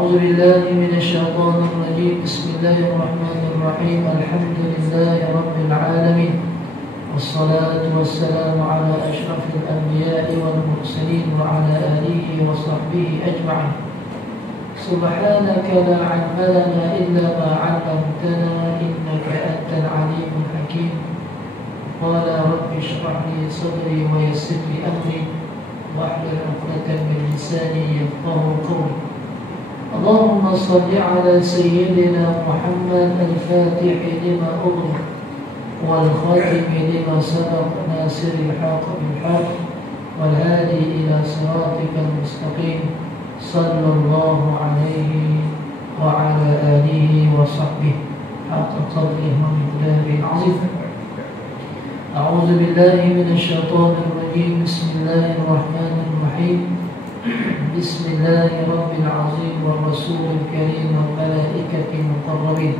أعوذ بالله من الشيطان الرجيم. بسم الله الرحمن الرحيم. الحمد لله رب العالمين، والصلاة والسلام على أشرف الأنبياء والمرسلين وعلى آله وصحبه أجمعين. سبحانك لا علم لنا إلا ما علمتنا إنك أنت العليم الحكيم. قال رب اشرح لي صدري ويسر لي أمري واحلل عقدة من لساني يفقهوا قولي. اللهم صل على سيدنا محمد الفاتح لما أغلق والخاتم لما سبق ناصر الحق بالحق والهادي إلى صراطك المستقيم صلى الله عليه وعلى آله وصحبه حق قدره ومقداره العظيم. أعوذ بالله من الشيطان الرجيم. بسم الله الرحمن الرحيم. بسم الله رب العظيم والرسول الكريم والملائكة المقربين.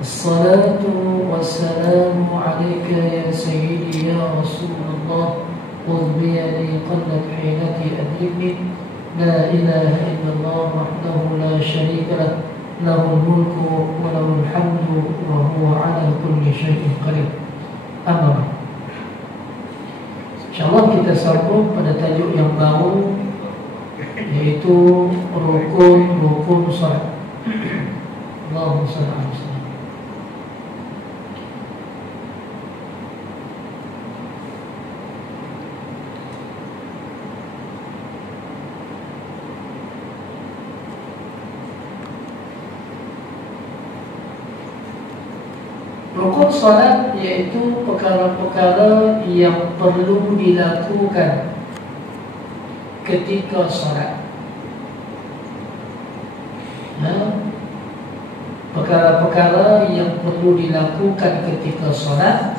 الصلاة والسلام عليك يا سيدي يا رسول الله. خذ بيدي قلت حيلتي أدركني. لا إله إلا الله وحده لا شريك له، له الملك وله الحمد وهو على كل شيء قدير. Amma. InsyaAllah kita sambung pada tajuk yang baru, yaitu rukun salat. Allahumma salli ala Muhammad. Rukun salat iaitu perkara-perkara yang perlu dilakukan ketika salat. Perkara-perkara yang perlu dilakukan ketika salat,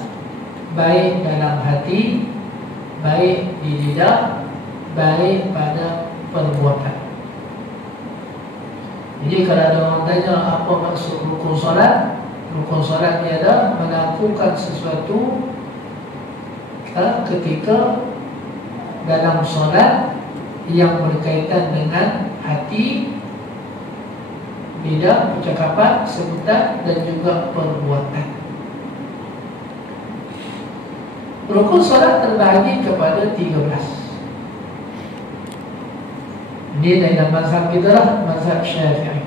baik dalam hati, baik di lidah, baik pada perbuatan. Jadi kalau ada orang tanya apa maksud rukun salat, rukun salat ialah melakukan sesuatu ketika dalam salat yang berkaitan dengan hati, lidah, percakapan, sebutan dan juga perbuatan. Rukun salat terbahagi kepada 13. Ini dalam mazhab kita lah, mazhab Syafi'i.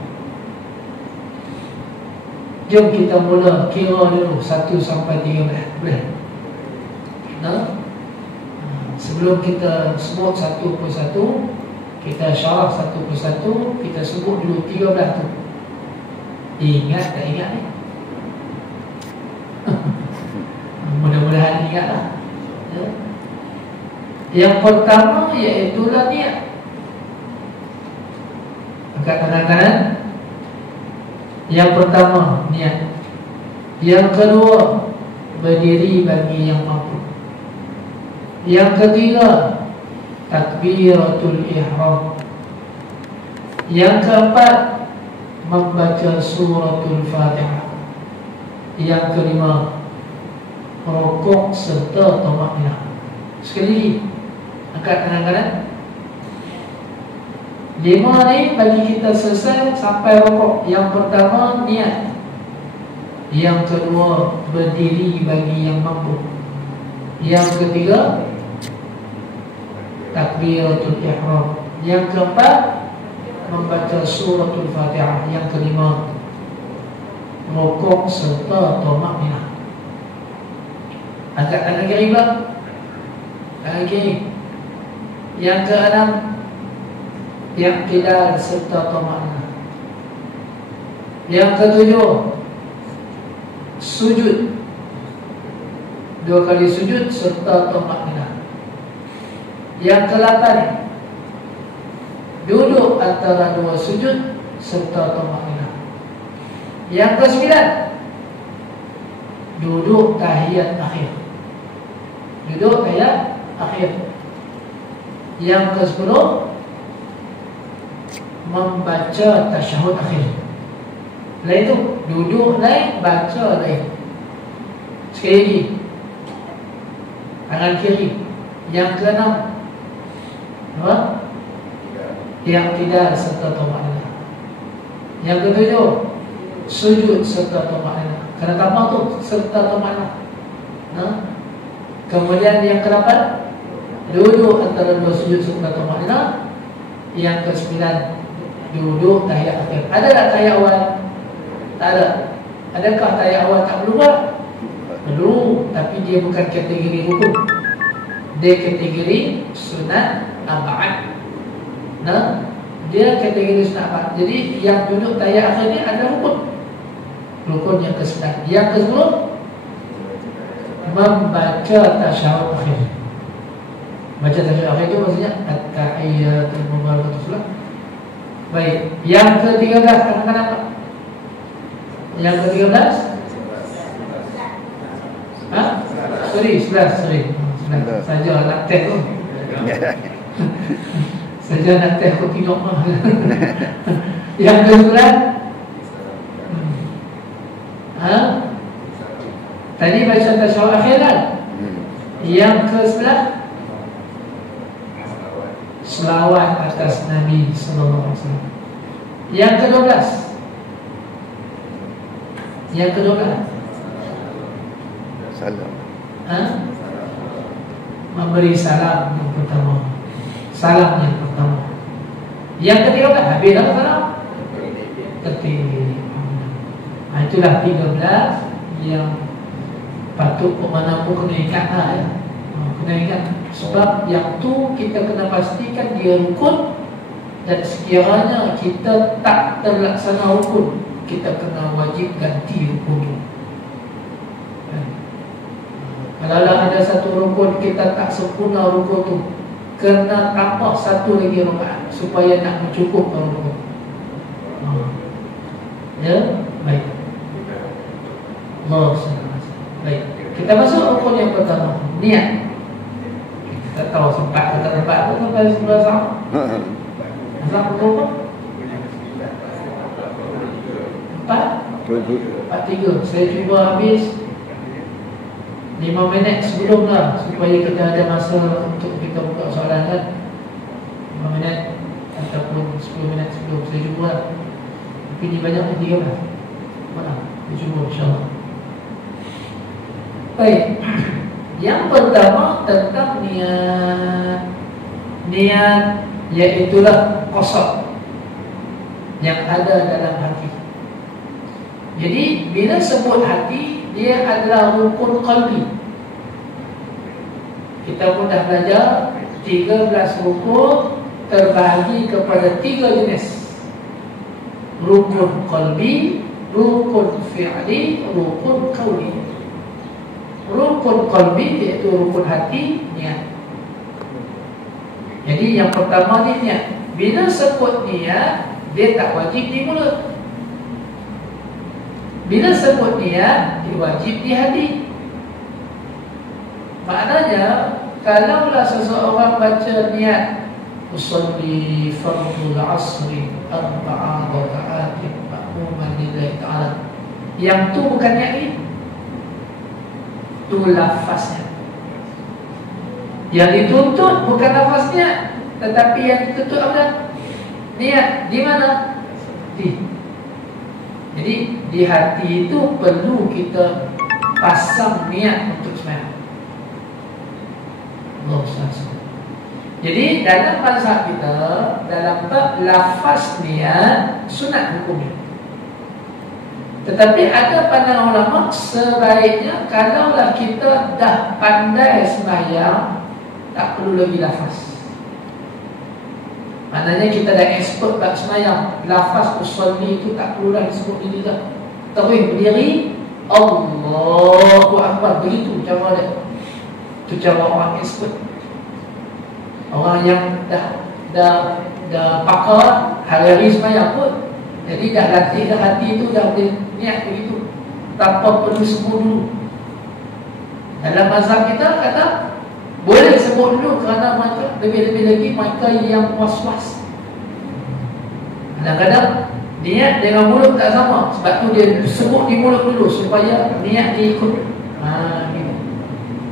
Jom kita mula kira dulu 1 sampai 13. Boleh? Sebelum kita sebut satu persatu, kita syarah satu persatu, kita sebut dulu 13 tu. Ingat tak ingat ni? Mudah-mudahan ingatlah. Yang pertama iaitu niat. Angkat tangan kanan. Yang pertama, niat. Yang kedua, berdiri bagi yang mampu. Yang ketiga, takbiratul ihram. Yang keempat, membaca suratul Fatihah. Yang kelima, rukuk serta tamakna. Sekali lagi, angkat tangan kanan. 5 ni bagi kita selesai sampai rukuk. Yang pertama, niat. Yang kedua, berdiri bagi yang mampu. Yang ketiga, takbiratul ihram. Yang keempat, membaca suratul Fatihah. Yang kelima, rukuk serta tamakna. Angkat tangan kiri pula. Tangan kiri. Yang keenam, i'tidal serta tamakna. Yang ketujuh, sujud. 2 kali sujud serta tamakna. Yang ke-8, duduk antara 2 sujud serta tamakna. Yang ke-9, duduk tahiyat akhir. Duduk tahiyat akhir. Yang ke-10, membaca tasyahud akhir. Lain tu, duduk lain, baca lain. Sekali lagi, tangan kiri. Yang ke-6, apa? Yang tidak serta tamakna. Yang ketujuh, sujud serta tumakninah. Kena tambah tu, serta tumakninah. Kemudian yang ke-8, duduk antara dua sujud serta tumakninah. Yang ke-9, duduk tahiyat akhir. Ada tak tahiyat awal? Tak ada. Adakah tahiyat awal tak perlu buat? Perlu, tapi dia bukan kategori rukun. Dia kategori sunat abad. Dia kategori sunat abad. Jadi yang duduk tahiyat akhir ni ada rukun. Rukun yang ke-9. Yang ke-10, membaca tasyahud akhir. Baca tasyahud akhir itu maksudnya at-tahiyyatul mubarakatuh. Baik, yang ke-13 katakan apa? Yang ke-13? Sorry, 11 saja nak teh tu. Saja nak teh kopi normal. Yang ke-11? Tadi baca tasyahud akhir kan? Yang ke-11? Selawat atas Nabi sallallahu alaihi wasallam. Yang ke-12? Yang ke-12? Salam. Memberi salam yang pertama. Salam yang pertama. Yang ke-13 habis dah salam. Itulah 13 yang patut kok mana pun kena ingat ya. Kena ingat. Sebab yang tu kita kena pastikan dia rukun. Dan sekiranya kita tak terlaksana rukun, kita kena wajib ganti rukun tu. Kalau ada satu rukun kita tak sempurna rukun tu, kena tambah satu lagi rakaat supaya nak mencukupkan rukun. Ya, baik. Allah SWT. Baik. Kita masuk rukun yang pertama, niat. Tak tahu sempat ke tak sempat tu sampai 11 tahun. Asal betul apa? 4:3. Saya cuba habis 5 minit sebelum lah, supaya kita ada masa untuk kita buka soalan kan. 5 minit ataupun 10 minit sebelum. Saya cuba lah. Tapi ni banyak ni 13. Mana? Saya cuba insyaAllah. Baik. Yang pertama tentang niat. Niat iaitulah qasad yang ada dalam hati. Jadi bila sebut hati, dia adalah rukun qalbi. Kita pun dah belajar 13 rukun terbahagi kepada 3 jenis. Rukun qalbi, rukun fi'li, rukun qawli. Rukun qalbi iaitu rukun hati, niat. Jadi yang pertama ni niat. Bila sebut niat, dia tak wajib di mulut. Bila sebut niat, dia wajib di hati. Maknanya, kalaulah seseorang baca niat usolli fardul asri arba'a raka'atin ma'muman lillahi ta'ala, yang tu bukan niat ni, tu lafaznya. Yang dituntut bukan lafaznya, tetapi yang dituntut apa? Niat. Di mana? Jadi di hati itu perlu kita pasang niat untuk sembahyang. Jadi dalam mazhab kita, dalam bab lafaz niat sunat hukumnya. Tetapi ada pandangan ulama sebaiknya kalaulah kita dah pandai sembahyang, tak perlu lagi lafaz. Maknanya kita dah expert bab sembahyang, lafaz usolli itu tak perlu lagi sebut di lidah. Terus berdiri, Allahu Akbar, begitu cara dia. Itu cara orang expert. Orang yang dah pakar hari-hari sembahyang pun, jadi dah latih dah hati itu, dah boleh niat begitu tanpa perlu sebut dulu. Dalam mazhab kita kata boleh sebut dulu kerana mereka lebih-lebih lagi mereka yang was-was. Kadang-kadang niat dengan mulut tak sama, sebab tu dia sebut di mulut dulu supaya niat dia ikut. Gitu.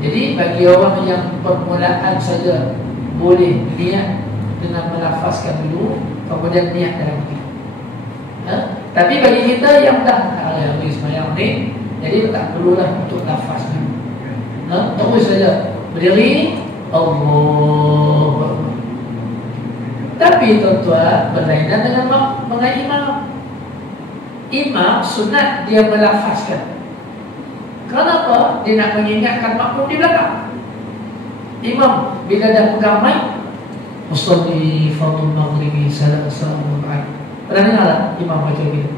Jadi bagi orang yang permulaan saja boleh niat dengan melafazkan dulu, kemudian niat dalam hati. Tapi bagi kita yang dah yang semayang ni, jadi tak perlulah untuk nafas. Terus saja berdiri, Allah. Tapi tuan-tuan, berlainan dengan imam. Imam sunat dia melafazkan. Kenapa? Dia nak mengingatkan makmum di belakang. Imam bila dah pegang mic, usalli fardhu maghribi salamun ba'd. Pernah dengar tak imam baca gitu?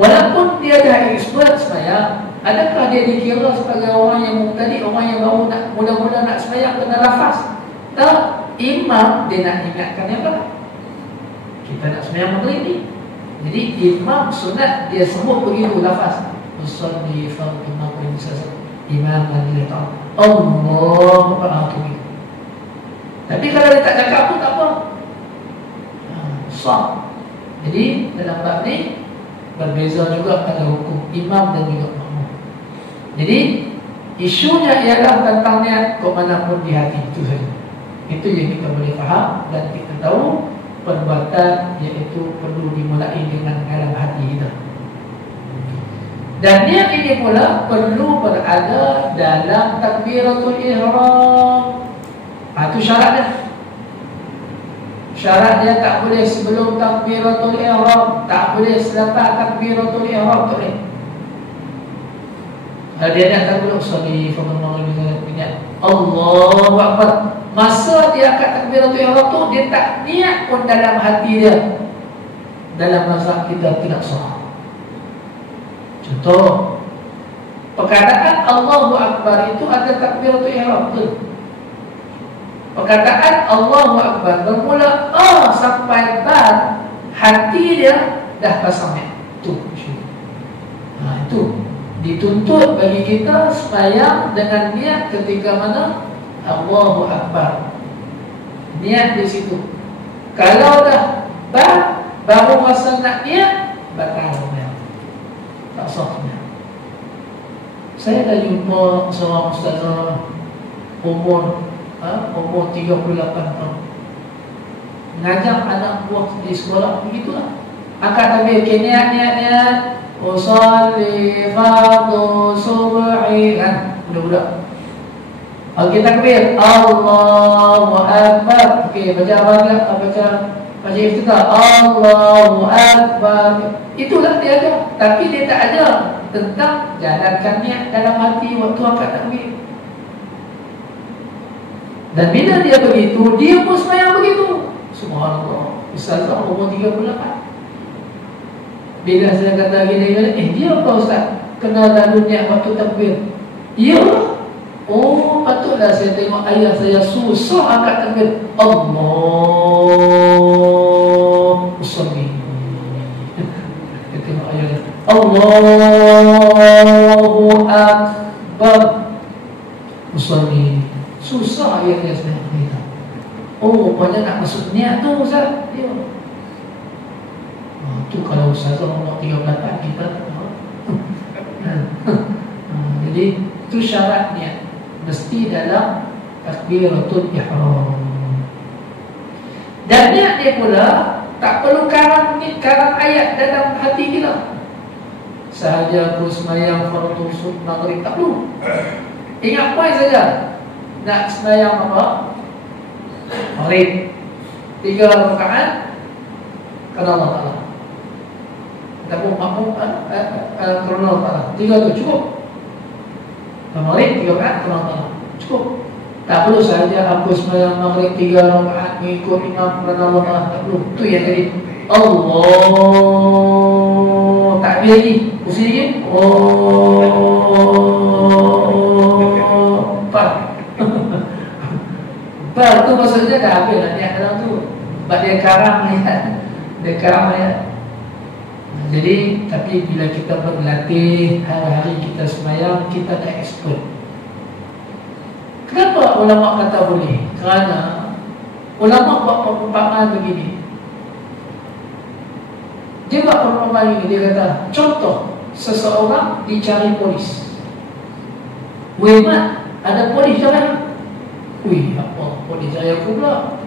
Walaupun dia dah expert sembahyang, adakah dia dikira sebagai orang yang mubtadi, orang yang baru nak mula-mula nak sembahyang kena lafaz? Tak, imam dia nak ingatkan yang apa? Kita nak sembahyang maghrib ni. Jadi imam sunat dia sebut begitu lafaz. Usalli fardhu maghribi salamun imam alladhi ta'ala Allahu Akbar. Tapi kalau dia tak cakap pun tak apa. Sah. Jadi dalam bab ni berbeza juga pada hukum imam dan juga makmum. Jadi isunya ialah tentang niat ke manapun di hati itu saja. Itu yang kita boleh faham dan kita tahu perbuatan iaitu perlu dimulai dengan dalam hati kita. Dan niat ini pula perlu berada dalam takbiratul ihram. Itu syaratnya. Syarat dia tak boleh sebelum takbiratul ihram, tak boleh selepas takbiratul ihram, tak boleh. Kalau dia nak takbir usolli fardhu maghribi niat Allahu Akbar, masa dia angkat takbiratul ihram tu dia tak niat pun dalam hati dia, dalam mazhab kita tidak sah. Contoh, perkataan Allahu Akbar itu ada takbiratul ihram tu. Perkataan Allahu Akbar bermula sampai ba, hati dia dah pasang itu. Itu dituntut bagi kita sembahyang dengan niat ketika mana Allahu Akbar. Niat di situ. Kalau dah ba, baru masa nak niat, batal. Tak sahnya. Saya dah jumpa seorang ustazah umur 38 tahun, mengajar anak buah di sekolah, begitulah. Angkat takbir, niat usolli fardhu subhi, kan budak-budak. Okey, takbir Allahu Akbar. Okey, baca apa? Baca iftitah Allahu Akbar. Itulah dia ada. Tapi dia tak ada tentang jalankan niat dalam hati waktu angkat takbir. Dan bila dia begitu, dia pun sembahyang begitu. Subhanallah. Ustazah umur 38. Bila saya kata gini, dia apa Ustaz? Kena lalu niat waktu takbir. Ya. Oh, patutlah saya tengok ayah saya susah angkat takbir. Allah usolli. Dia tengok ayah dia. Allahu Akbar usolli. Susah ayat dia sebenarnya. Oh, rupanya nak masuk niat tu Ustaz. Ya. Tu kalau Ustazah umur 38 kita jadi itu syarat niat. Mesti dalam takbiratul ihram. Dan niat dia pula tak perlu karang ayat dalam hati kita. Sahaja aku sembahyang fardhu maghrib tak perlu. Ingat poin saja. Nak sembahyang apa? Maghrib 3 rakaat kerana Allah Ta'ala. Ataupun makmum kerana Allah Ta'ala. 3 tu cukup. Maghrib 3 rakaat kerana Allah Ta'ala. Cukup. Tak perlu sahaja aku sembahyang maghrib 3 rakaat mengikut imam kerana Allah Ta'ala. Tak perlu. Itu yang tadi. Allah takbir lagi. Pusing lagi. Baru tu maksudnya dah habis lah niat dalam tu. Sebab dia karang niat. Dia karang niat. Jadi, tapi bila kita berlatih, hari-hari kita sembahyang, kita dah expert. Kenapa ulama kata boleh? Kerana ulama buat perumpamaan begini. Dia buat perumpamaan begini. Dia kata, contoh, seseorang dicari polis. Mat, ada polis jalan. Wih, apa? Polis jaya aku pula.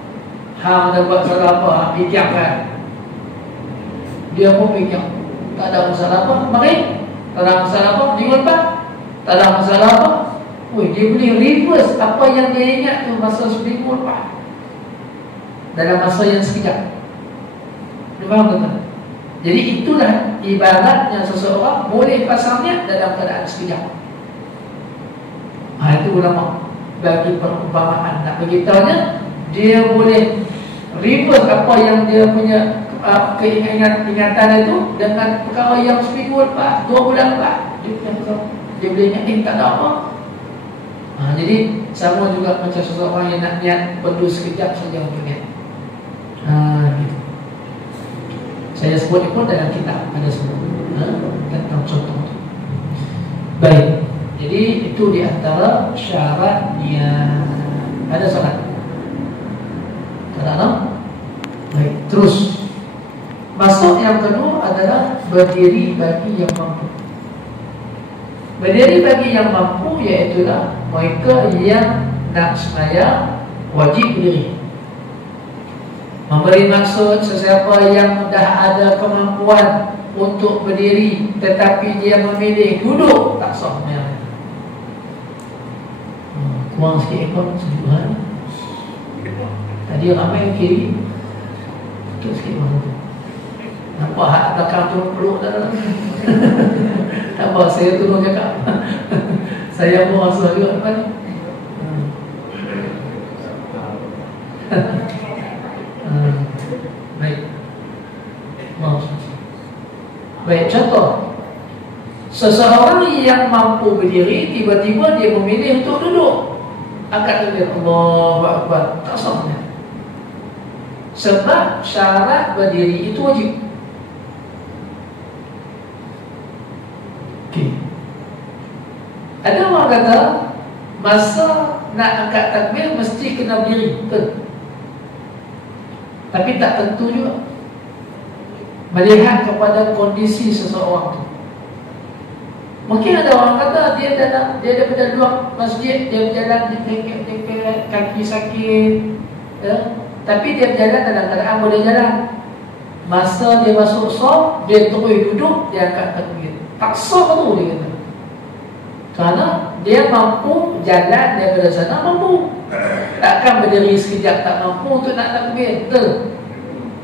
Hang dah buat salah apa? Hang bijak kan? Dia pun fikir tak ada masalah apa, mari. Tak ada masalah apa, minggu depan. Tak ada masalah apa. Dia boleh reverse apa yang dia ingat tu masa seminggu lepas, dalam masa yang sekejap. Dia faham tak? Jadi itulah ibaratnya seseorang boleh pasang niat dalam keadaan sekejap. Itu ulama bagi perumpamaan, nak beritahunya dia boleh reverse apa yang dia punya ingatan itu dengan perkara yang seminggu lepas, 2 bulan lepas. Dia boleh ingat tak ada apa. Jadi sama juga macam seseorang yang nak niat perlu sekejap saja untuk niat. Gitu. Saya sebut pun dalam kitab ada sebut tentang contoh. Baik. Jadi itu di antara syarat niat. Ada syarat? Ada? Baik. Terus masuk yang kedua adalah berdiri bagi yang mampu. Berdiri bagi yang mampu iaitulah mereka yang nak sembahyang wajib berdiri. Memberi maksud sesiapa yang dah ada kemampuan untuk berdiri tetapi dia memilih duduk, tak sah sembahyang. Kurang sikit ekor sejuhan. Tadi ramai kiri, sikit sikit orang tu. Nampak hak belakang tu peluk dah. Tak apa, saya turun cakap. Saya pun rasa juga depan ni. Baik. Baik, contoh. Seseorang yang mampu berdiri, tiba-tiba dia memilih untuk duduk. Angkat takbir, Allahu Akbar, tak sahnya. Sebab syarat berdiri itu wajib. Ada orang kata masa nak angkat takbir mesti kena berdiri, betul? Tapi tak tentu juga. Melihat kepada kondisi seseorang tu. Mungkin ada orang kata dia daripada luar masjid, dia berjalan di kaki sakit, ya? Tapi dia berjalan dalam keadaan boleh jalan. Masa dia masuk shaf, dia terus duduk, dia angkat takbir. Tak sah tu dia kata. Kerana dia mampu jalan daripada sana, mampu. Takkan berdiri sekejap tak mampu untuk nak takbir, betul?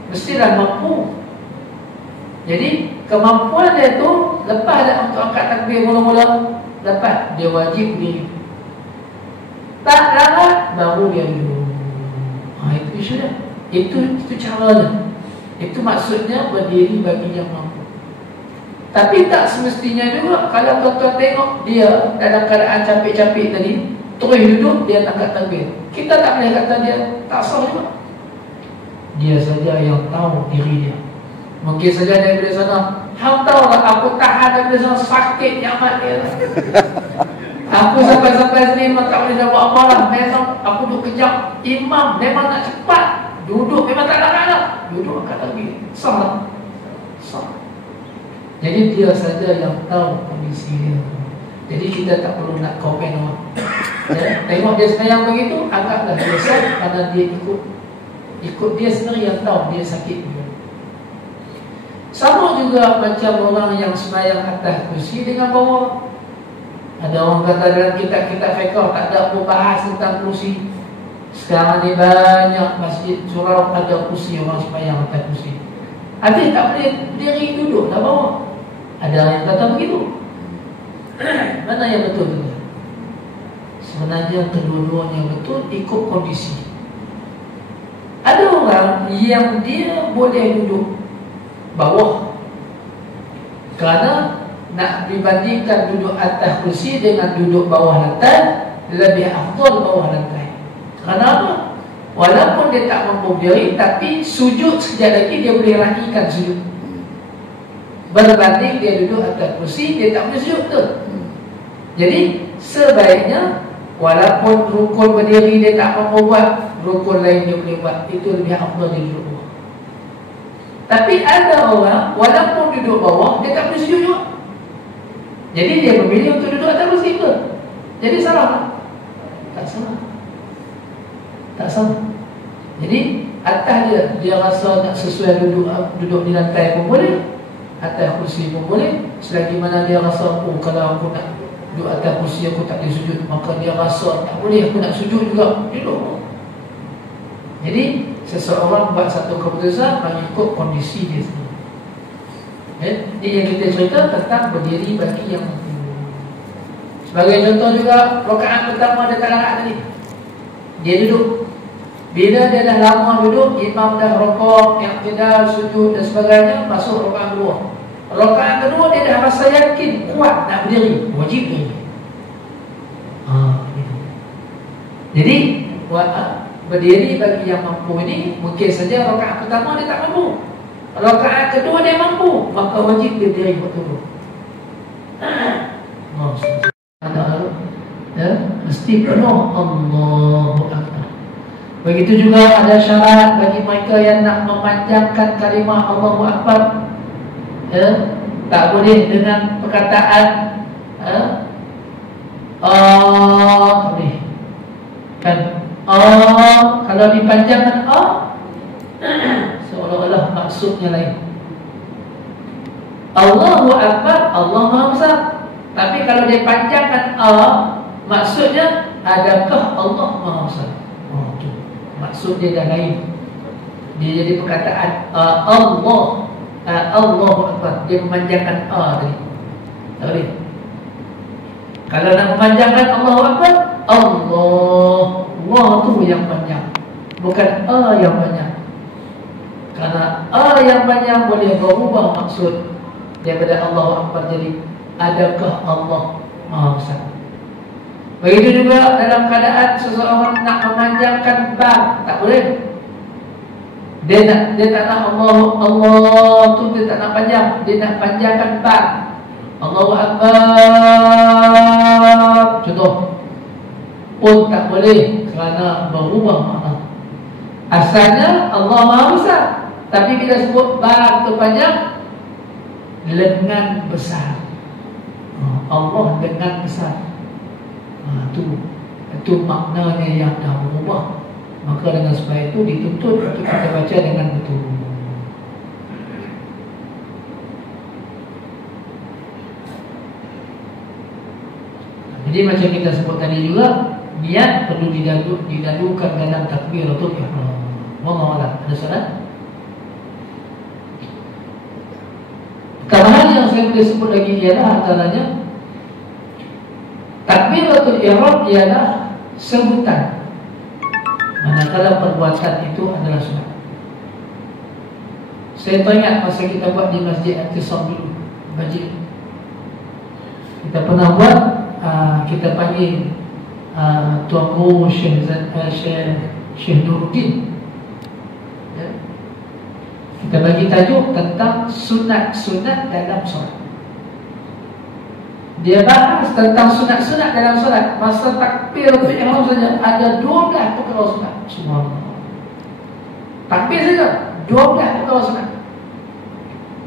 Mestilah mampu. Jadi kemampuan dia tu lepas dah untuk angkat takbir mula-mula, lepas dia wajib berdiri. Tak larat baru dia duduk. Itu isu dia. Itu caranya. Itu maksudnya berdiri bagi yang mampu. Tapi tak semestinya juga. Kalau tuan-tuan tengok dia dalam keadaan capek-capek tadi, terus duduk, dia angkat takbir, kita tak boleh kata dia tak sah juga. Dia saja yang tahu diri dia. Mungkin saja daripada sana, hang tahu tak aku tahan daripada sana, sakit nyaman dia. Aku sampai-sampai sini memang tak boleh nak buat apa lah. Memang aku duduk kejap. Imam memang nak cepat, duduk memang tak nak. Duduk angkat takbir, sah tak? Sah. Jadi dia saja yang tahu kondisi dia. Jadi kita tak perlu nak komen orang. Ya, tengok dia sembahyang begitu, anggaplah dia sah kerana dia ikut dia sendiri yang tahu dia sakit dia. Sama juga macam orang yang sembahyang atas kursi dengan bawah. Ada orang kata dalam kitab-kitab fiqh tak ada apa bahas tentang kursi. Sekarang ni banyak masjid surau ada kursi, orang sembahyang atas kursi. Habis tak boleh berdiri duduk tak bawah. Ada yang kata begitu. Mana yang betul tu? Sebenarnya kedua-duanya betul, ikut kondisi. Ada orang yang dia boleh duduk bawah kerana nak dibandingkan duduk atas kursi dengan duduk bawah lantai, lebih afdal bawah lantai. Kenapa? Walaupun dia tak mampu berdiri, tapi sujud sekejap lagi dia boleh raihkan sujud. Berbanding dia duduk atas kursi, dia tak boleh sujud tu. Jadi sebaiknya walaupun rukun berdiri dia tak mampu buat, rukun lain dia boleh buat. Itu lebih afdal dia duduk bawah. Tapi ada orang walaupun duduk bawah, dia tak boleh sujud juga. Jadi dia memilih untuk duduk atas kursi ke? Jadi salah tak? Tak salah. Tak salah. Jadi Atas dia rasa nak sesuai duduk di lantai pun boleh, atas kursi pun boleh. Selagi mana dia rasa, oh kalau aku nak duduk atas kursi aku tak boleh sujud, maka dia rasa tak boleh, aku nak sujud juga, duduk. Jadi seseorang buat satu keputusan mengikut kondisi dia sendiri. Ini yang kita cerita tentang berdiri bagi yang mampu. Sebagai contoh juga, rakaat pertama dia tak larat tadi, dia duduk. Bila dia dah lama duduk, imam dah rokok, yang tidak sujud dan sebagainya, masuk rakaat kedua. Rakaat kedua dia dah rasa yakin, kuat nak berdiri, wajib berdiri. Jadi berdiri bagi yang mampu ini, mungkin saja rakaat pertama dia tak mampu, rakaat kedua dia mampu, maka wajib dia berdiri waktu itu. Mesti penuh Allahu Akbar. Begitu juga ada syarat bagi mereka yang nak memanjangkan kalimah Allahu Akbar. Tak boleh dengan perkataan boleh kan? Kalau dipanjangkan seolah-olah maksudnya lain. Allahu Akbar, Allah Maha Besar. Tapi kalau dipanjangkan maksudnya adakah Allah Maha Besar? Maksud dia dah lain. Dia jadi perkataan Allah, Allahu Akbar, dia memanjangkan tadi. Tak boleh. Kalau nak memanjangkan Allahu Akbar, Allah tu yang panjang, bukan yang panjang. Karena yang panjang boleh berubah maksud daripada Allahu Akbar jadi adakah Allah Maha Besar. Begitu juga dalam keadaan seseorang nak memanjangkan ba, tak boleh. Dia tak nak Allah tu dia tak nak panjang, dia nak panjangkan ba. Allahu Akbar contoh pun tak boleh kerana berubah makna. Asalnya Allah Maha Besar, tapi bila sebut ba tu panjang, lengan besar. Allah dengan besar. Itu maknanya yang dah berubah. Maka dengan sebab itu dituntut untuk kita baca dengan betul. Jadi macam kita sebut tadi juga, niat perlu didadukan dalam takbiratul ihram. Wallahu a'lam. Ada soalan? Tambahan yang saya boleh sebut lagi ialah antaranya takbiratul ihram ialah sebutan manakala perbuatan itu adalah sunat. Saya teringat masa kita buat di Masjid Al-Tisam dulu, masjid kita pernah buat, kita panggil Tuan Guru Syekh Nuruddin. Kita bagi tajuk tentang sunat-sunat dalam solat. Dia bahas tentang sunat-sunat dalam solat. Masa takbiratul ihram saja ada 12 perkara sunat. Subhanallah. Takbir saja 12 perkara sunat.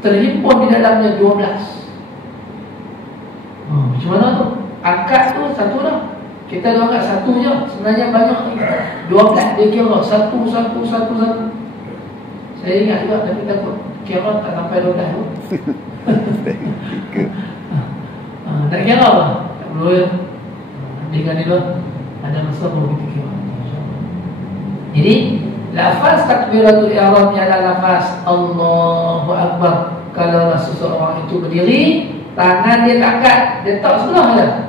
Terhimpun di dalamnya 12. Macam mana tu? Akad tu satu dah. Kita dah angkat satu je. Sebenarnya banyak ni. 12 dia kira satu. Saya ingat juga tapi takut kira tak sampai 12 tu. Tak kira lah. Tak perlu ya. Dengan itu ada masa baru kita kira. Jadi lafaz takbiratul ihram ialah lafaz Allahu Akbar. Kalau seseorang itu berdiri, tangan dia tak angkat, dia tak sebelah je.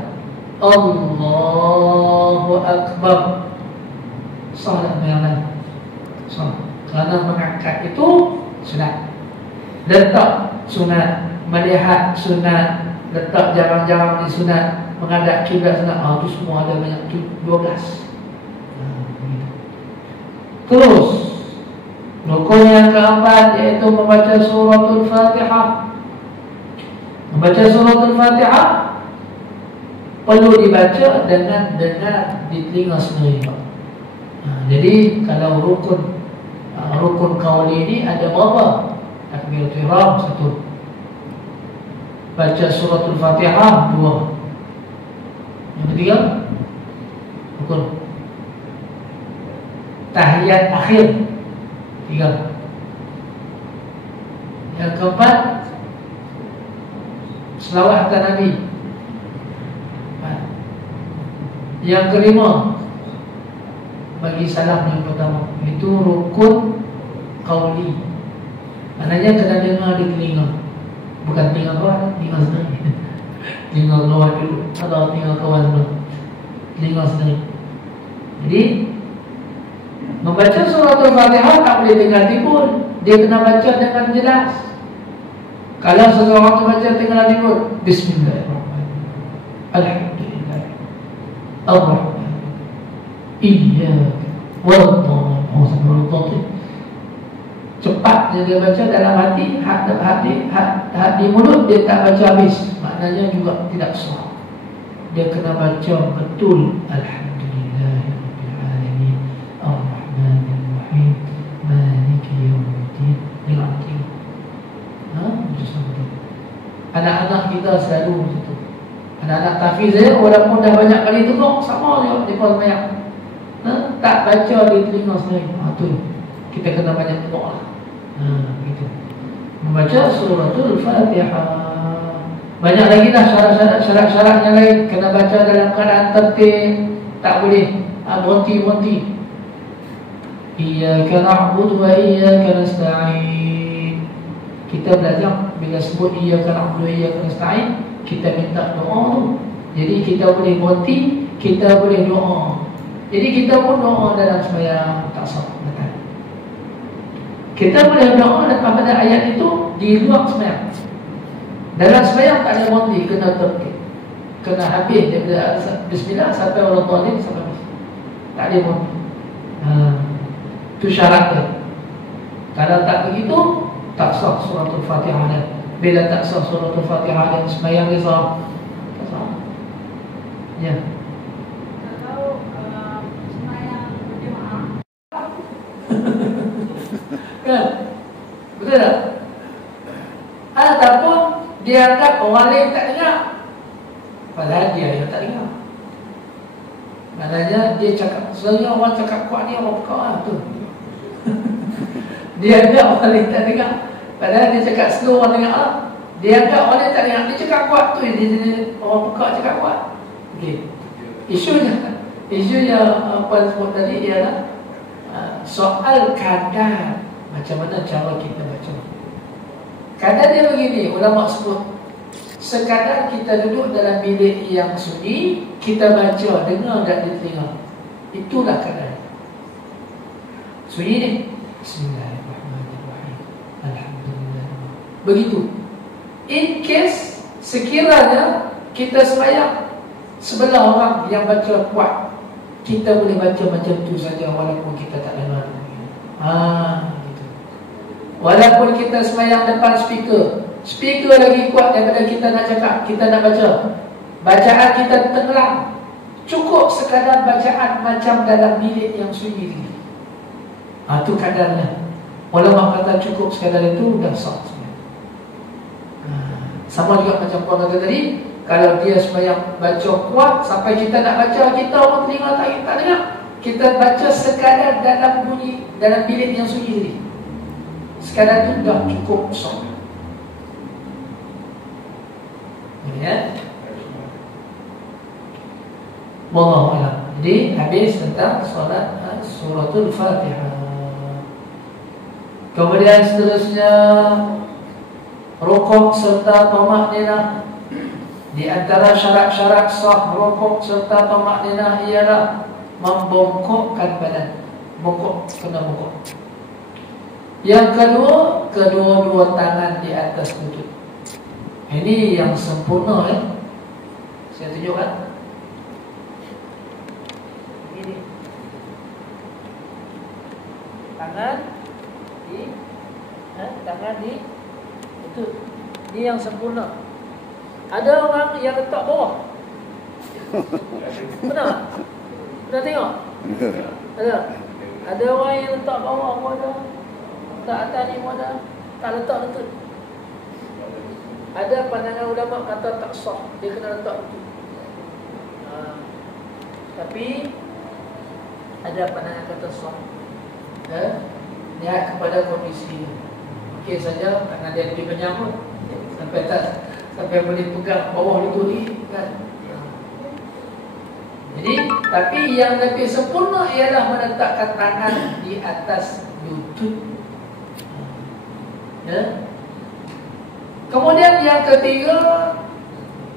Allahu Akbar. Salat merah. Salat. Kerana mengangkat itu sunat, letak sunat, melihat sunat, letak jarang-jarang di sunat, menghadap kiblat sunat. Itu semua ada banyak 12. Terus rukun yang keempat iaitu membaca suratul Fatihah. Membaca suratul Fatihah perlu dibaca dengan dengar di telinga sendiri. Jadi kalau rukun qauli ini ada berapa? Takbiratul ihram 1, baca suratul Fatihah 2, yang ketiga rukun tahiyat akhir 3. Yang keempat, selawat atas Nabi. Yang kelima, bagi salam yang pertama, itu rukun qauli. Maknanya kena dengar di telinga. Bukan telinga kawan, telinga sendiri. Telinga kawan dulu, atau telinga kawan dulu, telinga sendiri. Jadi membaca surah Al-Fatihah tak boleh dengar timbul. Dia kena baca dengan jelas. Kalau seseorang membaca tengah timbul, Bismillahirrahmanirrahim, Alhamdulillah, Ar-Rahman, Iyyaka Waddallin. Cepat dia baca dalam hati, di mulut dia tak baca habis, maknanya juga tidak sah. Dia kena baca betul. Alhamdulillahirabbil alamin, Ar-Rahmanir Rahim, Maliki Yaumiddin. Dengan hati. Anak-anak kita selalu begitu. Anak-anak tahfiz saya, walaupun dah banyak kali tengok, sama juga di pos banyak. Tak baca di telinga sendiri. Tu kita kena banyak tengok lah. Gitu. Membaca suratul Fatihah. Banyak lagi dah syarat-syarat yang lain. Kena baca dalam keadaan tertib. Tak boleh berhenti-berhenti. Iyyaka na'budu wa iyyaka nasta'in. Kita belajar bila sebut iyyaka na'budu wa iyyaka nasta'in, kita minta doa tu. Jadi kita boleh berhenti, kita boleh doa. Jadi kita pun doa dalam sembahyang tak sah. Kita boleh doa lepas pada ayat itu di luar sembahyang. Dalam sembahyang tak ada berhenti, kena tertib, kena habis daripada bismillah sampai Wallahualam sampai habis. Tak ada berhenti. Itu syaratnya. Kalau tak begitu, tak sah suratul Fatihah. Bila tak sah suratul Fatihah dan sembahyang dia sah. Tak sah. Ya. Kalau sembahyang berjemaah, kan? Betul tak? Ataupun dia anggap orang lain tak dengar, padahal dia yang tak dengar. Maknanya dia cakap, sebenarnya orang cakap kuat ni orang pekak lah tu. Dia anggap orang lain tak dengar, padahal dia cakap slow orang dengar lah. Dia anggap orang lain tak dengar, dia cakap kuat tu, dia orang pekak cakap kuat. Okey. Isunya apa sebut tadi ialah soal kadar, macam mana cara kita baca. Kadar dia begini, ulama sebut, sekadar kita duduk dalam bilik yang sunyi, kita baca, dengar tak di telinga. Itulah kadar. Sunyi ni, Bismillahirrahmanirrahim, Alhamdulillah. Begitu. In case sekiranya kita sembahyang sebelah orang yang baca kuat, kita boleh baca macam tu saja walaupun kita tak dengar. Gitu. Walaupun kita sembahyang depan speaker lagi kuat daripada kita nak cakap, kita nak baca, bacaan kita tenggelam. Cukup sekadar bacaan macam dalam bilik yang sunyi ini. Itu kadarnya. Ulama kata cukup sekadar itu dah sah. Sama juga macam puan kata tadi, kalau dia sembahyang baca kuat sampai kita nak baca, kita orang telinga tak dengar, kita baca sekadar dalam bunyi, dalam bilik yang sunyi tadi, sekadar itu dah cukup sah. Ya. Wallahu a'lam. Jadi habis tentang solat suratul Fatihah. Kemudian seterusnya rukuk serta tamakninah. Di antara syarat-syarat sah rukuk serta tamakninah ialah membongkokkan badan. Bongkok, kena bongkok. Yang kedua, kedua-dua tangan di atas lutut. Ini yang sempurna Saya tunjukkan. Ini tangan di lutut. Ini yang sempurna. Ada orang yang letak bawah. Pernah tengok? Ada orang yang letak bawah pun ada, letak atas ni pun ada, tak letak lutut. Ada pandangan ulama kata tak sah, dia kena letak lutut. Tapi ada pandangan kata sah. lihat kepada kondisi. Okey saja kerana dia lebih banyak pun sampai boleh pegang bawah lutut ni kan. Jadi tapi yang lebih sempurna ialah meletakkan tangan di atas lutut. Ya. Kemudian yang ketiga,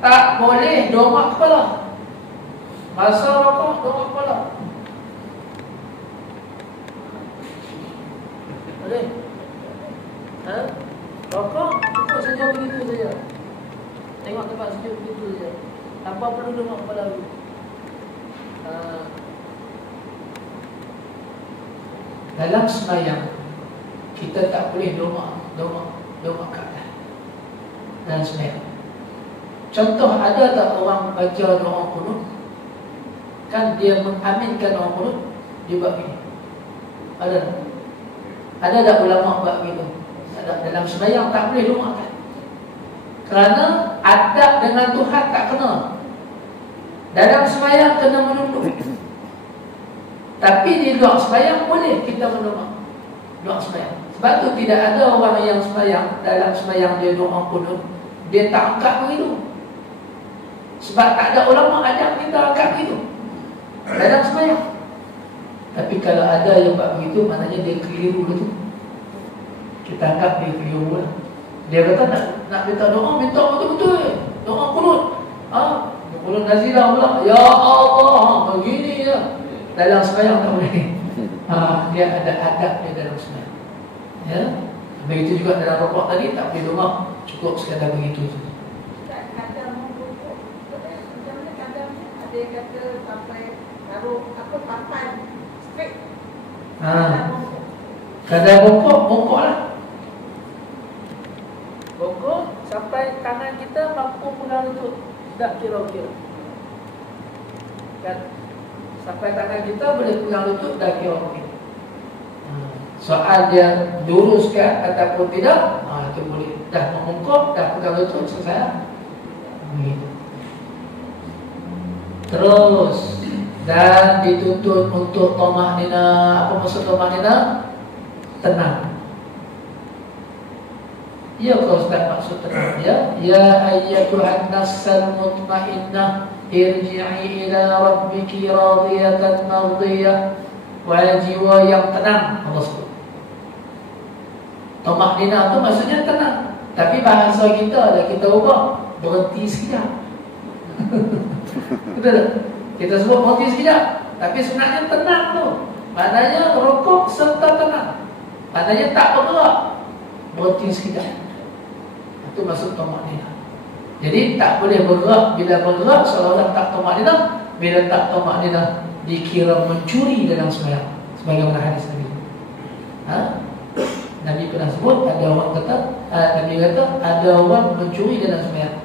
tak boleh dongak kepala. Masa rokok dongak kepala. Boleh? Rokok cukup saja begitu saja. Tengok tempat sejuk begitu saja. Tanpa perlu dongak kepala dulu. Dalam sembahyang kita tak boleh dongak ke atas dalam sembahyang. Contoh, ada tak orang baca doa qunut kan dia mengaminkan doa qunut dia buat begini? Ada tak ulama buat begitu? Dalam sembahyang tak boleh dongak kan? Kerana adab dengan Tuhan tak kena. Dalam sembahyang kena menunduk. Tapi di luar sembahyang boleh kita mendoa. Luar sembahyang. Sebab tu tidak ada orang yang sembahyang, dalam sembahyang dia doa qunut, dia tak angkat begitu. Sebab tak ada ulama ajak kita angkat begitu dalam sembahyang. Tapi kalau ada yang buat begitu, maknanya dia keliru betul. Kita anggap dia keliru lah. Dia kata nak minta doa, minta betul-betul. Doa qunut. Qunut nazilah pula. Ya Allah, begini je. Dalam sembahyang tak boleh. Dia ada adab dia dalam sembahyang. Ya. Begitu juga dalam rokok tadi, tak boleh doa, cukup sekadar begitu saja. Kadang rokok, macam mana kadang ada yang kata sampai taruh papan straight. Kadang bongkok lah. Bongkok sampai tangan kita mampu pegang lutut. Tak kira-kira kan? Sampai tangan kita boleh pegang lutut, dah kira-kira. Soal dia luruskan ataupun tidak, itu boleh. Dah membongkok, dah pegang lutut, selesai. Begitu. Terus, dan dituntut untuk tamaknina. Apa maksud tamaknina? Tenang. Ya, kalau Ustaz maksud tenang, ya ayyatuhan nafsal mutmainnah irji'i ila rabbiki radiyatan mardiyah. Wahai jiwa yang tenang, Allah sebut. Tamaknina itu maksudnya tenang. Tapi bahasa kita ada, kita ubah berhenti sekejap. Betul tak? Kita sebut berhenti sekejap, tapi sebenarnya tenang tu maknanya rukuk serta tenang. Maknanya tak bergerak, berhenti sekejap. Itu maksud tamaknina. Jadi tak boleh bergerak. Bila bergerak seolah-olah tak tamaknina. Bila tak tamaknina, dikira mencuri dalam sembahyang, sebagaimana hadis Nabi. Nabi pernah sebut, ada orang kata, Nabi kata ada orang mencuri dalam sembahyang.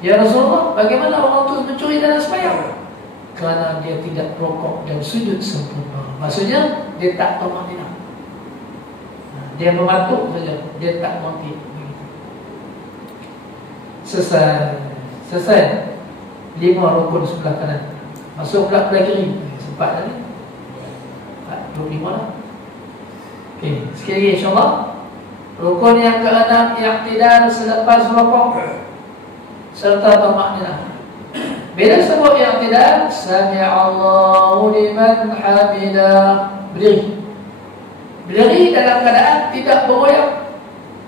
Ya Rasulullah, bagaimana orang itu mencuri dalam sembahyang? Kerana dia tidak rukuk dan sujud sempurna. Maksudnya dia tak tamaknina. Dia mematuk saja, dia tak berhenti. Selesai 5 rukun sebelah kanan. Masuk pula belah kiri. Sempat tadi 25 lah. Okey, sekali lagi insyaAllah. Rukun yang ke-6, i'tidal selepas rukuk serta tamaknina. Bila sebut i'tidal, sami'allahu liman hamidah, berdiri. Berdiri dalam keadaan tidak bergoyang.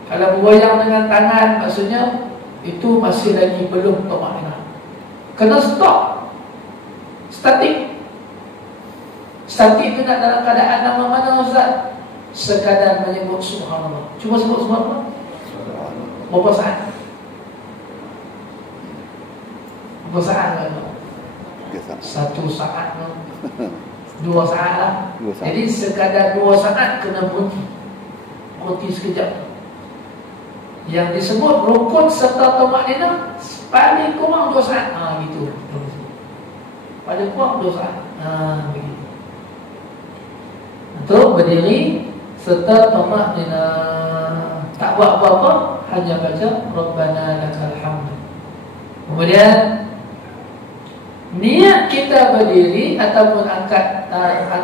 Kalau bergoyang dengan tangan, maksudnya itu masih lagi belum tamaknina. Kena stop. Statik. Statik itu nak dalam keadaan nama mana Ustaz? Sekadar menyebut subhanallah. Cuba sebut subhanallah. Berapa saat? Berapa saat kan? 1 saat kan? 2 saat lah. Jadi sekadar 2 saat kena berhenti. Berhenti sekejap. Yang disebut rukun serta tamaknina paling kurang 2 saat. Gitu. Paling kurang 2 saat. Begitu. Untuk berdiri serta tamaknina, tak buat apa-apa, hanya baca Rabbana lakal hamd. Kemudian niat kita berdiri ataupun angkat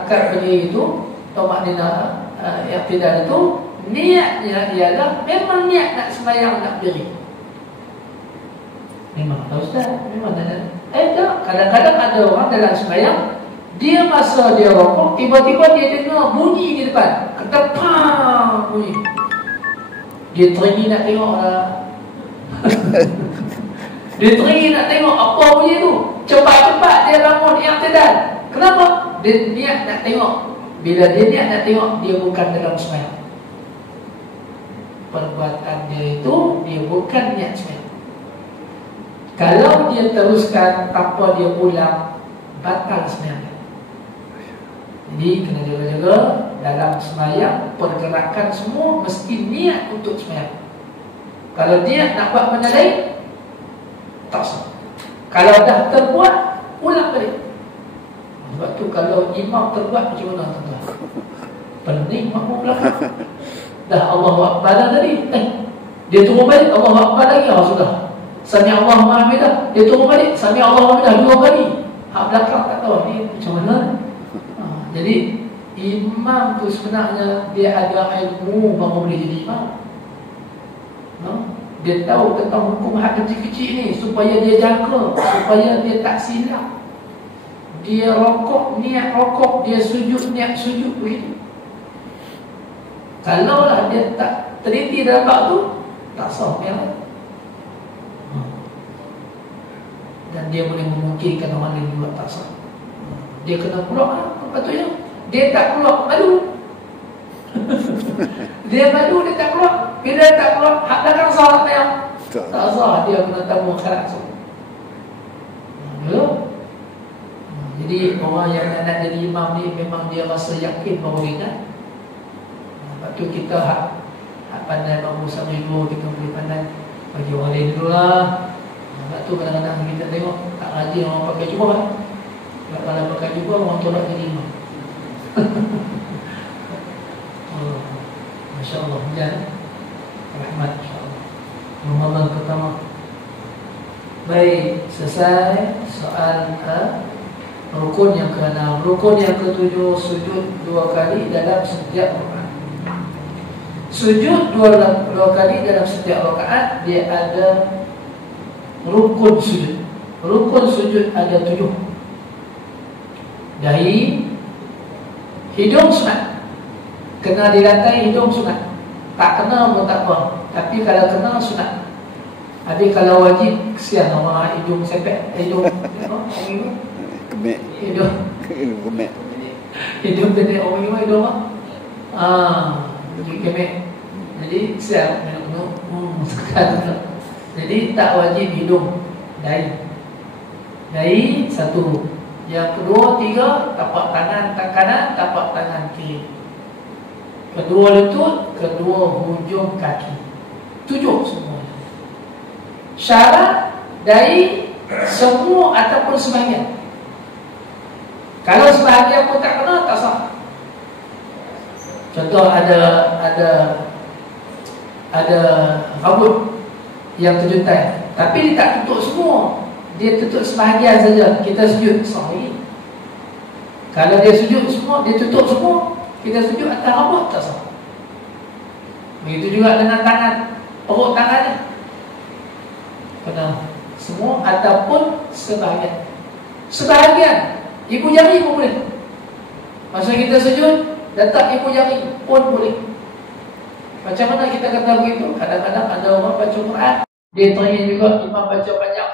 berdiri itu maknanya i'tidal itu niatnya ialah memang niat nak sembahyang, nak berdiri. Memang tak Ustaz, memang tak. Tak, kadang-kadang ada orang dalam sembahyang, dia masa dia rokok, tiba-tiba dia dengar bunyi di depan, ketepang bunyi. Dia teringin nak tengok lah. Dia teringin nak tengok apa bunyi tu. Cepat-cepat dia bangun i'tidal. Kenapa? Dia niat nak tengok. Bila dia niat nak tengok, dia bukan dalam sembahyang. Perbuatan dia itu, dia bukan niat sembahyang. Kalau dia teruskan tanpa dia ulang, batal sembahyang. Jadi kena jaga-jaga dalam sembahyang, pergerakan semua mesti niat untuk sembahyang. Kalau dia nak buat benda lain, tak sah. Kalau dah terbuat, ulang balik. Sebab tu kalau imam terbuat macam mana tuan-tuan? Pening makmum belakang. Dah Allahu Akbar dah tadi. Dia turun balik, Allahu Akbar lagi. Sudah. Sami Allahu Hamidah. Dia turun balik, Sami Allahu Hamidah 2 kali. Hak belakang tak tahu ni macam mana. Jadi imam tu sebenarnya dia ada ilmu baru boleh jadi imam. Dia tahu tentang hukum hak kecil-kecil ni supaya dia jaga, supaya dia tak silap. Dia rokok, niat rokok, dia sujud, niat sujud begitu. Kalaulah dia tak teliti dalam bab tu, tak sah ya. Dan dia boleh memungkinkan orang lain juga tak sah. Dia kena keluar, patutnya dia tak keluar, malu. Dia malu, dia tak keluar. Bila dia tak keluar, hak belakang sah yang tak sah, dia kena tamu akhirat semua. Jadi orang yang nak jadi imam ni memang dia rasa yakin bahawa dia nak. Lepas tu kita hak pandai mampu sama ibu, kita boleh pandai bagi orang lain dulu lah. Lepas tu kadang-kadang kita tengok tak rajin orang pakai jubah. Kalau pakai jubah, orang tolak jadi imam. Masya Allah, hujan rahmat insyaAllah. Ramadan pertama. Baik, selesai soal rukun yang ke-6. Rukun yang ke-7, sujud 2 kali dalam setiap rakaat. Sujud 2 kali dalam setiap rakaat, dia ada rukun sujud. Rukun sujud ada 7. Dahi, hidung sunat. Kena di lantai hidung sunat. Tak kena pun tak apa. Tapi kalau kena sunat. Habis kalau wajib, kesian orang hidung sepek. Hidung Kemek. Hidung Kemek. hidung tadi orang gimana hidung jadi kemek. Jadi kesian minum sekarang. Jadi tak wajib hidung. Dahi 1. Yang kedua, 3, tapak tangan kanan, tapak tangan kiri. Kedua lutut, kedua hujung kaki. 7 semua. Syarat dahi semua ataupun sebahagian. Kalau sebahagian pun tak kena, tak sah. Contoh ada rambut yang terjuntai, tapi dia tak tutup semua. Dia tutup sebahagian saja, kita sujud sah lagi. Kalau dia sujud semua, dia tutup semua, kita sujud atas rambut, tak sah. Begitu juga dengan tangan, perut tangan ni kena semua ataupun sebahagian. Sebahagian ibu jari pun boleh. Masa kita sujud, letak ibu jari pun boleh. Macam mana kita kata begitu? Kadang-kadang ada orang baca Quran, dia tanya juga imam baca banyak,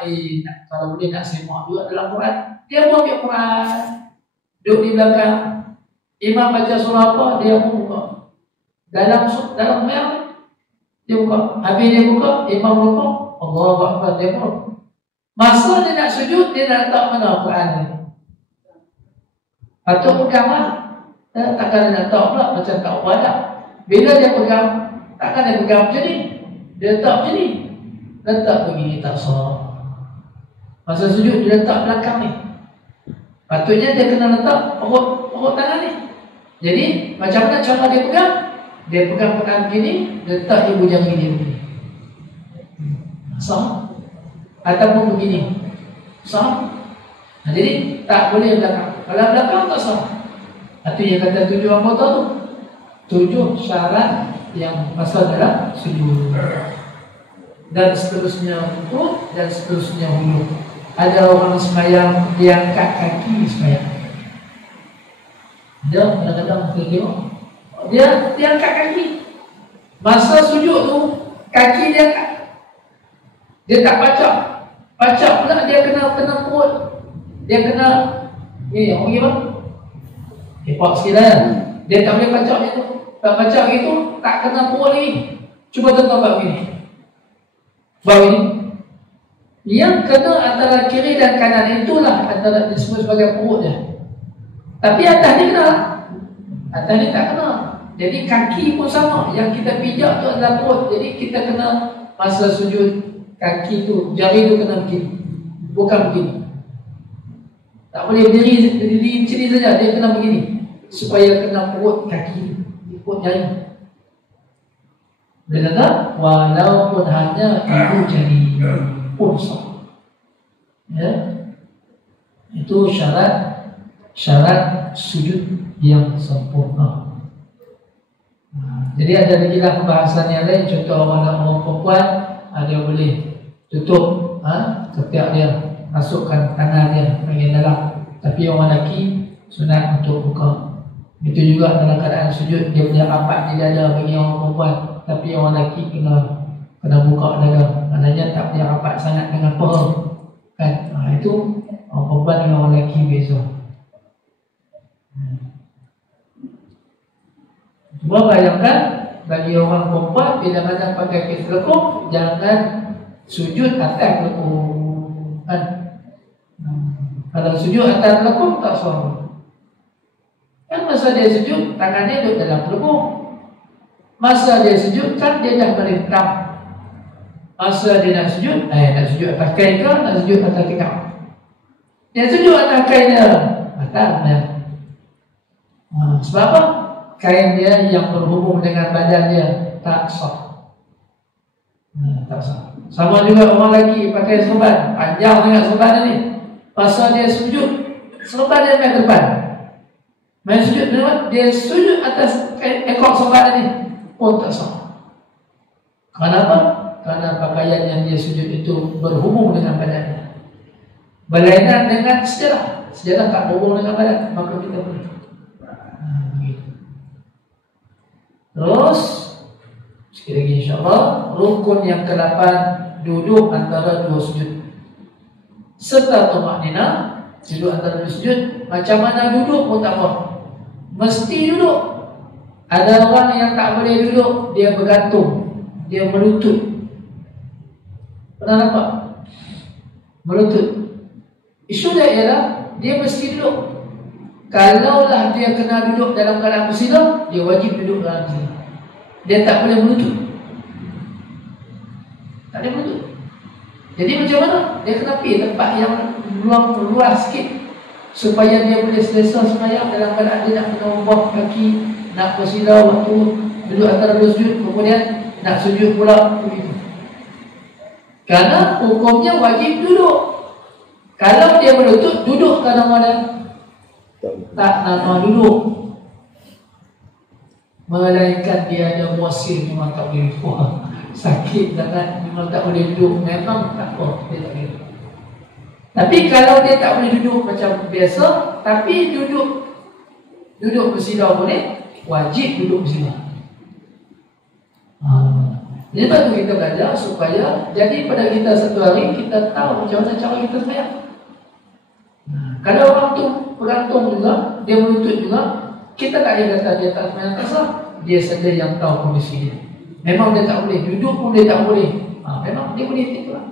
kalau boleh nak semak juga dalam Quran. Dia pun ambil Quran, duduk di belakang. Imam baca surah apa, dia pun buka. Dalam yang dia buka. Habis dia buka, imam buka, Allahu Akbar, dia pun. Masa dia nak sujud, dia nak letak mana Quran ni? Patut pegang lah. Takkan dia nak letak pula macam tak apa dah. Bila dia pegang, takkan dia pegang macam ni. Dia letak macam ni. Letak begini tak sah. Masa sujud dia letak belakang ni. Patutnya dia kena letak perut tangan ni. Jadi macam mana cara dia pegang? Dia pegang begini, letak ibu jari dia begini. Sah. Ataupun begini. Sah. Jadi tak boleh belakang. Kalau belakang tak sah. Itu yang kata 7 anggota tu. 7 syarat yang masuk dalam sujud. Dan seterusnya rukuk, dan seterusnya hulu. Ada orang sembahyang dia angkat kaki sembahyang. Dia kadang-kadang tengok dia angkat kaki. Masa sujud tu kaki dia angkat. Dia tak pacak. Pacak pula dia kena perut. Dia kena orang panggil apa? Kepak sikit lah. Dia tak boleh pacak macam tu. Tak pacak gitu tak kena perut lagi. Cuba tuan-tuan buat begini. Buat begini. Yang kena antara kiri dan kanan itulah antara disebut sebagai perut dia. Tapi atas ni kena. Atas ni tak kena. Jadi kaki pun sama. Yang kita pijak tu adalah perut. Jadi kita kena masa sujud kaki tu, jari tu kena begini. Bukan begini. Tak boleh berdiri macam ni saja. Dia kena begini. Supaya kena perut kaki. Perut jari. Dia kata, walaupun hanya ibu jari pun sama. Ya. Itu syarat sujud yang sempurna. Jadi ada lagi lah pembahasan yang lain. Contoh orang perempuan, dia boleh tutup ketiak dia, masukkan tangan dia bahagian dalam. Tapi orang lelaki sunat untuk buka. Itu juga dalam keadaan sujud, dia punya rapat di dada bagi orang perempuan. Tapi orang lelaki kena buka dada. Maknanya tak punya rapat sangat dengan peha. Kan? Itu orang perempuan dengan orang lelaki beza. Cuma bayangkan bagi orang perempuan bila mana pakai kaki lekuk, jangan sujud atas lekuk. Kan? Kalau sujud atas lekuk tak suara. Kan masa dia sujud tangannya duduk dalam lekuk. Masa dia sujud kan dia dah melintang. Masa dia nak sujud, nak sujud atas kain ke, nak sujud atas tikar. Dia sujud atas kain dia, atas dia. Sebab apa? Kain dia yang berhubung dengan badan dia tak sah. Tak sah. Sama juga orang lagi pakai serban, panjang sangat serban ni. Masa dia sujud, serban dia naik ke depan. Main sujud dia sujud atas ekor serban ni pun tak sah. Kenapa? Karena pakaian yang dia sujud itu berhubung dengan badannya. Berlainan dengan sejarah. Sejarah tak berhubung dengan badan, maka kita boleh. Terus sekali lagi insyaAllah, rukun yang ke-8, duduk antara dua sujud serta tumakninah. Duduk antara dua sujud, macam mana duduk pun tak apa, mesti duduk. Ada orang yang tak boleh duduk, dia bergantung, dia melutut. Pernah nampak? Melutut. Isu dia ialah dia mesti duduk. Kalaulah dia kena duduk dalam keadaan bersila, dia wajib duduk dalam bersila. Dia tak boleh melutut. Tak boleh melutut. Jadi macam mana? Dia kena pergi tempat yang luas sikit supaya dia boleh selesa sembahyang dalam keadaan dia nak kena ubah kaki, nak bersila waktu duduk antara dua sujud, kemudian nak sujud pula begitu. Kerana hukumnya wajib duduk. Kalau dia melutut, duduk kadang-kadang tak nama duduk, melainkan dia ada muasil, memang tak boleh duduk. Sakit sangat, memang tak boleh duduk. Memang tak apa, dia tak boleh. Tapi kalau dia tak boleh duduk macam biasa, tapi duduk bersila boleh, wajib duduk bersila. Jadi baru kita belajar supaya jadi pada kita satu hari kita tahu macam mana cara kita sembahyang. Kalau orang tu bergantung juga, dia melutut juga, kita tak boleh kata dia tak sembahyang tak sah. Dia saja yang tahu kondisi dia. Memang dia tak boleh, duduk pun dia tak boleh. Memang dia boleh itulah.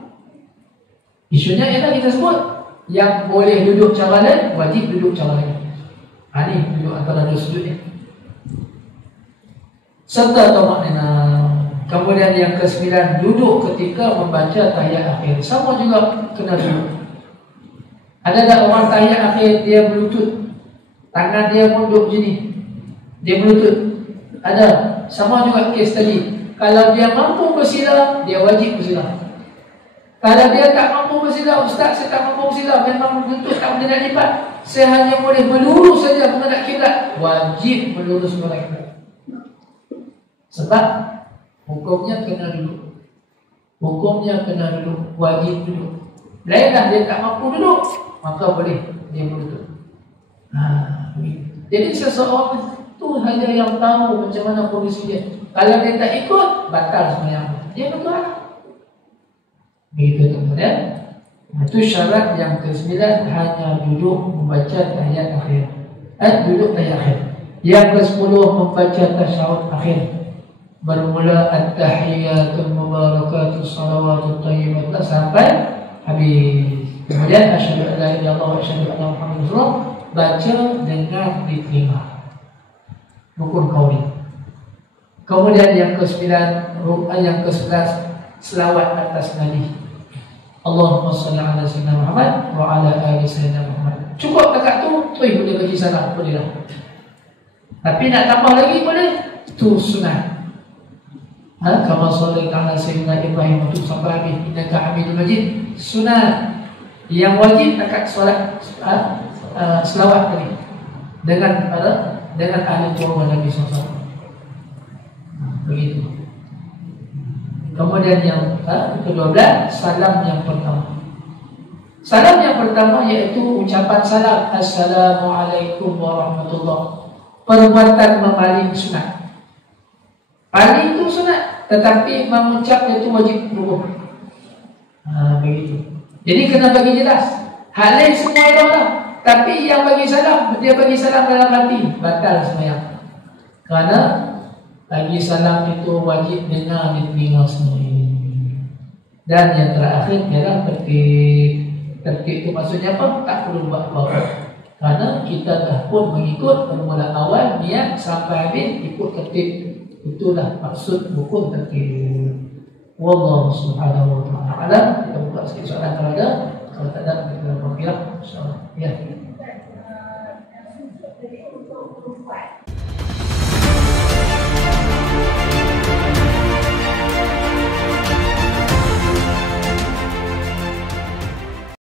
Isunya ialah kita sebut yang boleh duduk cara lain, wajib duduk cara lain. Ini duduk antara dua sujud ni. Serta tumakninah. Kemudian yang ke-9, duduk ketika membaca tahiyat akhir. Sama juga kena duduk. Ada tak orang tahiyat akhir dia berlutut, tangan dia pun duduk macam ni, dia berlutut? Ada. Sama juga kes tadi. Kalau dia mampu bersila, dia wajib bersila. Kalau dia tak mampu bersila, ustaz saya tak mampu bersila, memang bentuk tak boleh nak lipat, saya hanya boleh melurus saja menghadap kiblat, wajib melurus menghadap kiblat. Sebab hukumnya kena duduk. Hukumnya kena duduk, wajib duduk. Lainlah dia tak mampu duduk, maka boleh dia berduduk. Jadi seseorang itu hanya yang tahu macam mana kondisi dia. Kalau dia tak ikut, batal sembahyang. Dia berdoa. Begitu kemudian. Itu syarat yang ke-9, hanya duduk membaca tahiyat akhir. Duduk tahiyat akhir. Yang ke-10, membaca tasyahud akhir. Bermula at-tahiyatul mubarakatus salawatut thayyibat sampai habis. Kemudian asyhadu an la ilaha illallah wa asyhadu anna Muhammadar Rasulullah, baca dengan diterima. Rukun qauli. Kemudian yang ke-9, yang ke-11, selawat atas Nabi. Allahumma salli ala sayyidina Muhammad wa ala ali sayyidina Muhammad. Cukup dekat tu, boleh bagi salam, boleh lah. Tapi nak tambah lagi boleh, tu sunat. Kama salli ala sayyidina Ibrahim tu sampai habis, innaka Hamidum Majid. Sunat. Yang wajib dekat solat selawat tadi dengan ahli turun Nabi SAW. Begitu. Kemudian yang ke-12, salam yang pertama. Salam yang pertama iaitu ucapan salam, Assalamualaikum warahmatullahi. Perbuatan memaling sunat. Paling itu sunat, tetapi mengucapnya itu wajib rukun. Begitu. Jadi kena bagi jelas. Hal lain semua Allah. Tapi yang bagi salam, dia bagi salam dalam hati, batal sembahyang. Kerana bagi salam itu wajib dengar diterima semua. Dan yang terakhir ialah tertib. Tertib itu maksudnya apa? Tak perlu buat apa-apa. Kerana kita dah pun mengikut bermula awal niat sampai habis ikut tertib. Itulah maksud rukun tertib. Wallahu subhanahu wa ta'ala. Kita buka sikit soalan kalau ada. Kalau tak ada, kita berbiak. InsyaAllah. Ya.